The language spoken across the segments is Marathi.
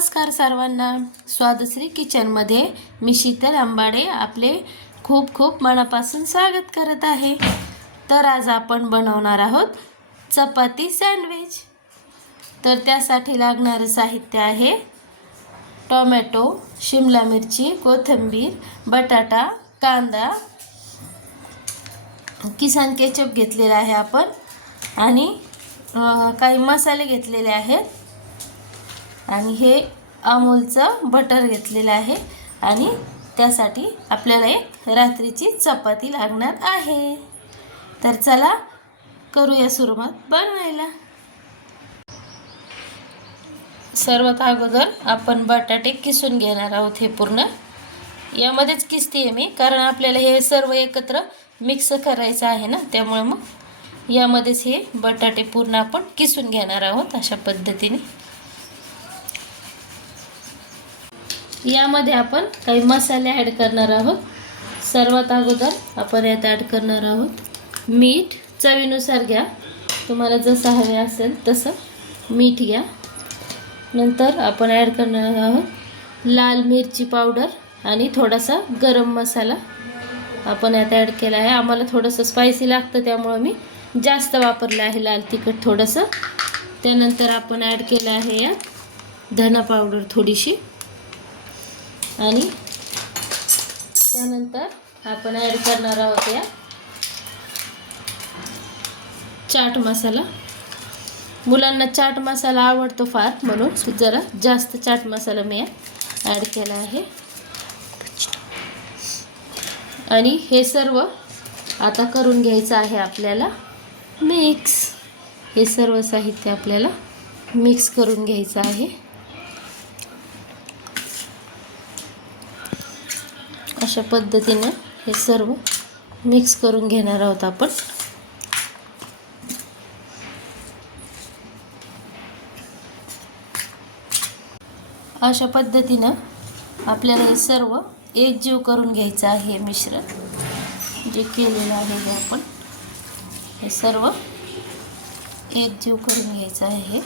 नमस्कार सर्वांना. स्वादश्री किचनमध्ये मी शीतल अंबाडे आपले खूप खूप मनापासून स्वागत करत आहे. तर आज आपण बनवणार आहोत चपाती सँडविच. तर त्यासाठी लागणारे साहित्य आहे टोमॅटो, शिमला मिरची, कोथिंबीर, बटाटा, कांदा, किसान केचप घेतलेला आहे आपण आणि काही मसाले घेतलेले आहेत आणि हे अमूलचं बटर घेतलेलं आहे आणि त्यासाठी आपल्याला एक रात्रीची चपाती लागणार आहे. तर चला करूया सुरुवात बनवायला. सर्वात अगोदर आपण बटाटे किसून घेणार आहोत. हे पूर्ण यामध्येच किसते आहे मी, कारण आपल्याला हे सर्व एकत्र मिक्स करायचं आहे ना, त्यामुळे मग यामध्येच हे बटाटे पूर्ण आपण किसून घेणार आहोत. अशा पद्धतीने यामध्ये आपण काही मसाले ॲड करणार आहोत. सर्वात अगोदर आपण यात ॲड करणार आहोत मीठ. चवीनुसार घ्या, तुम्हाला जसं हवे असेल तसं मीठ घ्या. नंतर आपण ॲड करणार आहोत लाल मिरची पावडर आणि थोडासा गरम मसाला आपण यात ॲड केला आहे. आम्हाला थोडंसं स्पायसी लागतं त्यामुळे मी जास्त वापरलं आहे लाल तिखट थोडंसं. त्यानंतर आपण ॲड केलं आहे यात धना पावडर थोडीशी आणि त्यानंतर आपण ॲड करणार आहोत या चाट मसाला. मुलांना चाट मसाला आवडतो फार, म्हणून जरा जास्त चाट मसाला मी ॲड केला आहे. आणि हे सर्व आता करून घ्यायचं आहे आपल्याला मिक्स. हे सर्व साहित्य आपल्याला मिक्स करून घ्यायचं आहे. अशा पद्धतीने हे सर्व मिक्स करून घेणार आहोत आपण. अशा पद्धतीने आपल्याला हे सर्व एकजीव करून घ्यायचं आहे. मिश्रण जे केलेलं आहे हे आपण हे सर्व एकजीव करून घ्यायचं आहे.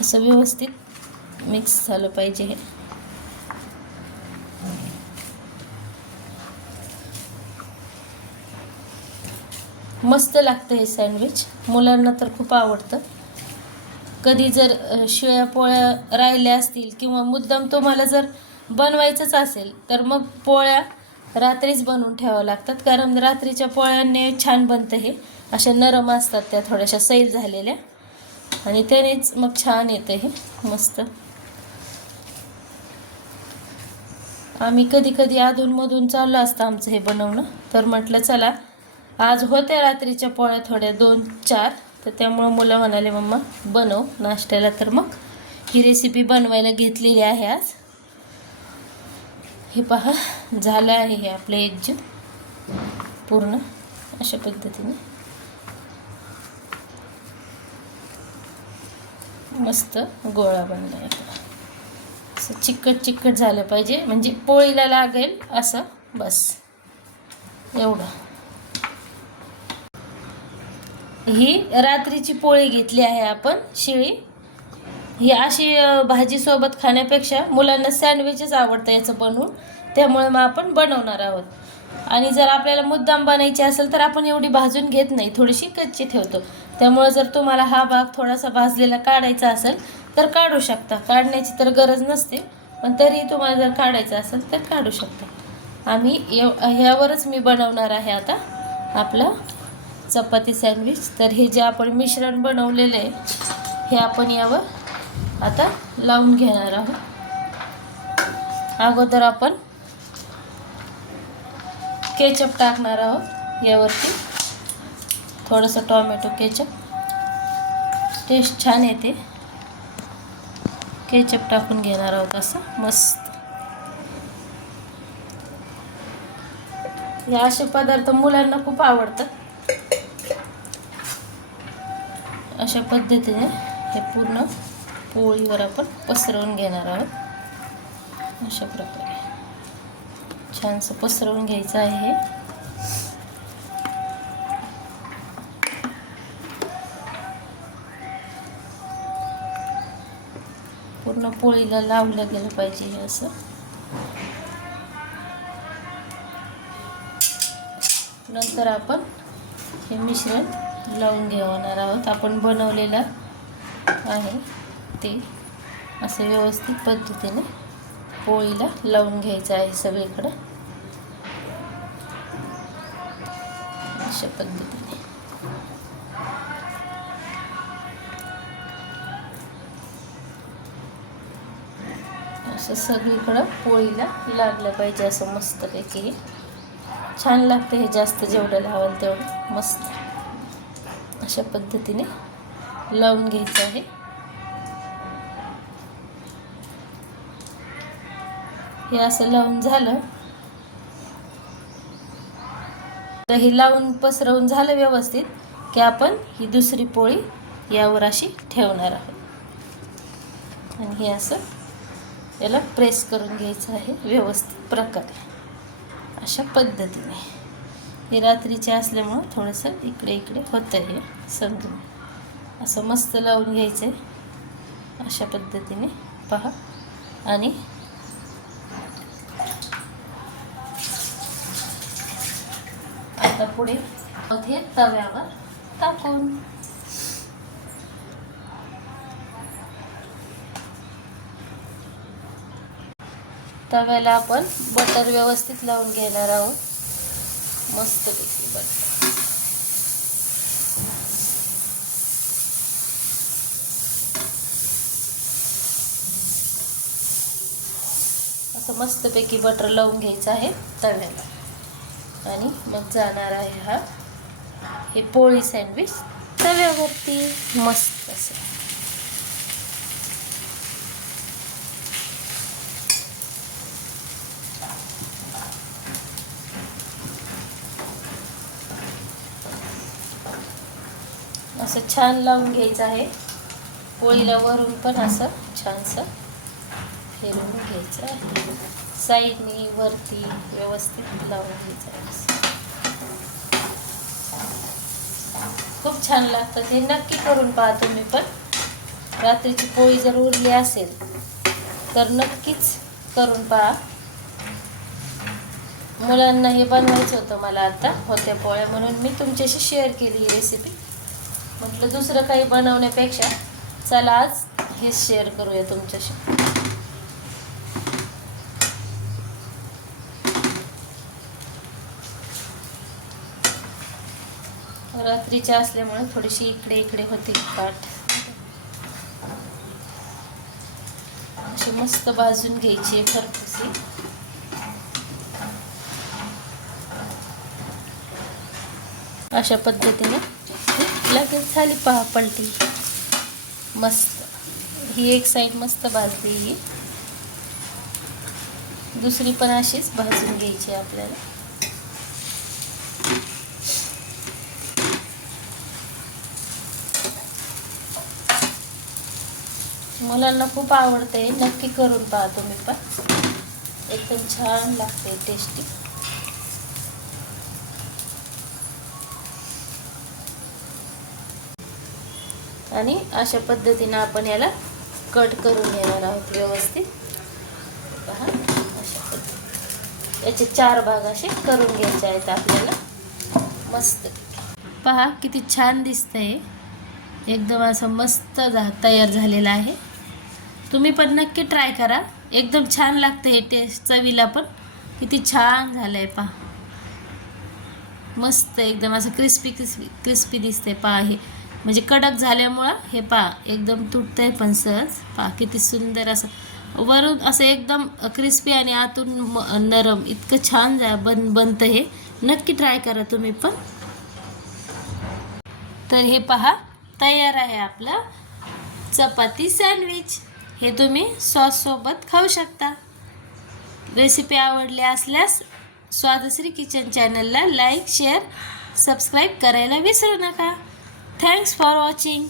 असं व्यवस्थित मिक्स झालं पाहिजे हे. मस्त लागतं हे सँडविच, मुलांना तर खूप आवडतं. कधी जर शिळ्या पोळ्या राहिल्या असतील किंवा मुद्दाम तुम्हाला जर बनवायचंच असेल तर मग पोळ्या रात्रीच बनवून ठेवावं लागतात, कारण रात्रीच्या पोळ्यांनी छान बनतं हे. अशा नरम असतात त्या, थोड्याशा सैल झालेल्या, आणि त्यानेच मग छान येतं हे मस्त. आम्ही कधी कधी अधूनमधून चाललं असतं आमचं हे बनवणं, तर म्हटलं चला आज होत्या रात्रीच्या पोळ्या थोड्या 2-4, तर त्यामुळं मुलं म्हणाले मम्मा बनव नाश्त्याला. तर मग ही रेसिपी बनवायला घेतलेली आहे आज. हे पहा झालं आहे हे आपलं एकजीव पूर्ण. अशा पद्धतीने मस्त गोळा बनला आहे. असं चिकट चिकट झालं पाहिजे, म्हणजे पोळीला लागेल असं, बस एवढं. ही रात्रीची पोळी घेतली आहे आपण शिळी. ही अशी भाजीसोबत खाण्यापेक्षा मुलांना सँडविचच आवडतं याचं बनवून, त्यामुळे मग आपण बनवणार आहोत. आणि जर आपल्याला मुद्दाम बनायची असेल तर आपण एवढी भाजून घेत नाही, थोडीशी कच्ची ठेवतो. त्यामुळे जर तुम्हाला हा भाग थोडासा भाजलेला काढायचा असेल तर काढू शकता, काढण्याची तर गरज नसते, पण तरी तुम्हाला जर काढायचं असेल तर काढू शकता. आम्ही ह्यावरच मी बनवणार आहे आता आपलं चपाती सँडविच. तर हे जे आपण मिश्रण बनवलेलं आहे हे आपण यावर आता लावून घेणार आहोत. अगोदर आपण केचप टाकणार आहोत यावरती, थोडंसं टोमॅटो केचप, टेस्ट छान येते. केचप टाकून घेणार आहोत असं मस्त. हे असे पदार्थ मुलांना खूप आवडतात. अशा पद्धतीने हे पूर्ण पोळीवर आपण पसरवून घेणार आहोत अशा प्रकारे. छानसं पसरवून घ्यायचं आहे हे. पूर्ण पोळीला लावलं गेलं पाहिजे हे असं. नंतर आपण हे मिश्रण लावून घेणार आहोत. आपण बनवलेलं आहे ते असं व्यवस्थित पद्धतीने पोळीला लावून घ्यायचं आहे सगळीकडं अशा पद्धतीने. असं सगळीकडं पोळीला लागलं पाहिजे असं मस्तपैकी. छान लागते हे, जास्त जेवढं लावाल तेवढं मस्त अशा पद्धतीने लावून घ्यायचं आहे. हे असं लावून झालं तर हे लावून पसरवून झालं व्यवस्थित की आपण ही दुसरी पोळी यावर अशी ठेवणार आहोत आणि हे असं याला प्रेस करून घ्यायचं आहे व्यवस्थित प्रकारे अशा पद्धतीने. हे रात्रीचे असल्यामुळं थोडंसं इकडे इकडे होतं हे समजून. असं मस्त लावून घ्यायचं आहे अशा पद्धतीने पहा. आणि आता पुढे हे तव्यावर टाकून तव्याला आपण बटर व्यवस्थित लावून घेणार आहोत. मस्तपैकी बटर असं मस्तपैकी बटर लावून घ्यायचं आहे तव्याला. आणि मग जाणार आहे हे पोळी सँडविच तव्यावरती मस्त असं. असं छान लावून घ्यायचं आहे पोळीला. वरून पण असं छानसं फिरवून घ्यायचं आहे. साईडनी वरती व्यवस्थित लावून घ्यायचं आहे. खूप छान लागतं हे, नक्की करून पहा तुम्ही पण. रात्रीची पोळी जर उरली असेल तर नक्कीच करून पहा. मुलांना हे बनवायचं होतं मला आता होत्या पोळ्या म्हणून मी तुमच्याशी शेअर केली ही रेसिपी. म्हटलं दुसरं काही बनवण्यापेक्षा चला आज हेच शेअर करूया तुमच्याशी. रात्रीच्या असल्यामुळे थोडीशी इकडे इकडे होते काठ. अशी मस्त भाजून घ्यायची खरपूसी. अशा पद्धतीने लगेच झाली पहा पलटी मस्त. ही एक साईड मस्त भाजली. ही दुसरी पण अशीच भाजून घ्यायची आपल्याला. मुलांना खूप आवडते, नक्की करून पहा तुम्ही पण. एकदम छान लागते, टेस्टी. आणि अशा पद्धतीने आपण याला कट करून घेणार आहोत व्यवस्थित. पहा अशा पद्धतीने याचे 4 भाग असे करून घ्यायचे आहेत आपल्याला मस्त. पहा किती छान दिसतंय, एकदम असं मस्त तयार झालेलं आहे. तुम्ही पण नक्की ट्राय करा, एकदम छान लागतं हे. टेस्ट चवीला पण किती छान झालंय पहा. मस्त एकदम असं क्रिस्पी क्रिस्पी क्रिस्पी दिसतंय पहा. हे म्हणजे कडक झाल्यामुळं हे पहा एकदम तुटतंय पण सहज. पहा किती सुंदर असं वरून असं एकदम क्रिस्पी आणि आतून नरम. इतकं छान बनतं हे. नक्की ट्राय करा तुम्ही पण. तर हे पहा तयार आहे आपला चपाती सँडविच. हे तुम्ही सॉससोबत खाऊ शकता. रेसिपी आवडली असल्यास स्वादश्री किचन चॅनलला लाईक, शेअर, सबस्क्राईब करायला विसरू नका. Thanks for watching.